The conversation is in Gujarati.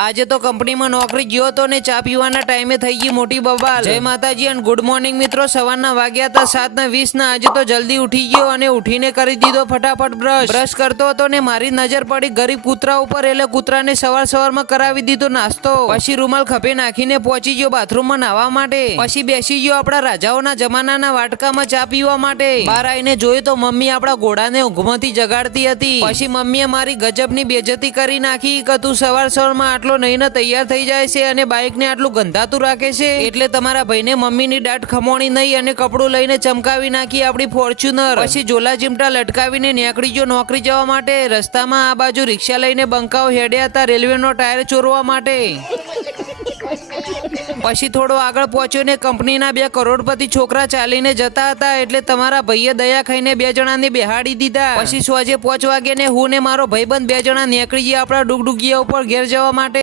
આજે તો કંપનીમાં નોકરી ગયો તો ને ચા પીવાના ટાઈમે થઈ ગઈ મોટી બબાલ। જય માતાજી અને ગુડ મોર્નિંગ મિત્રો। સવારના વાગ્યા હતા 7:20 આજે તો જલ્દી ઉઠી ગયો અને ઉઠીને કરી દીધો ફટાફટ બ્રશ કરતો હતો ને મારી નજર પડી ગરીબ કૂતરા ઉપર, એટલે કૂતરાને સવારમાં કરાવી દીધો નાસ્તો। પછી રૂમાલ ખભે નાખીને પહોંચી ગયો બાથરૂમમાં નાહવા માટે। પછી બેસી ગયો આપણા રાજાઓના જમાનાના વાટકામાં ચા પીવા માટે। બહાર આવીને જોયું તો મમ્મી આપણા ઘોડાને ઊંઘમાંથી જગાડતી હતી। પછી મમ્મીએ મારી ગજબની બેઇજ્જતી કરી નાખી કે તું સવારમાં આટલો નહીને તૈયાર થઈ જાય છે અને બાઇકને આટલું ગંધાતું રાખે છે, એટલે તમારા ભાઈને મમ્મીની દાઢ ખમોણી નહીં અને કપડું લઈને ચમકાવી નાખી આપણી ફોર્ચ્યુનર। પછી ઝોલા ચીમટા લટકાવીને નીકળી ગયો નોકરી જવા માટે। રસ્તામાં આ બાજુ રિક્ષા લઈને બંકાઓ હેડ્યા હતા રેલવેનો ટાયર ચોરવા માટે। પછી થોડો આગળ પહોંચ્યો ને કંપનીના 2 કરોડપતિ છોકરા ચાલીને જતા હતા, એટલે તમારા ભાઈએ દયા ખાઈને 2 જણાને બેહાડી દીધા। પછી સોજે 5 વાગે ને હું ને મારો ભાઈબંધ 2 જણા નીકળી ગયા આપણા ડુગડુગિયા ઉપર ઘેર જવા માટે।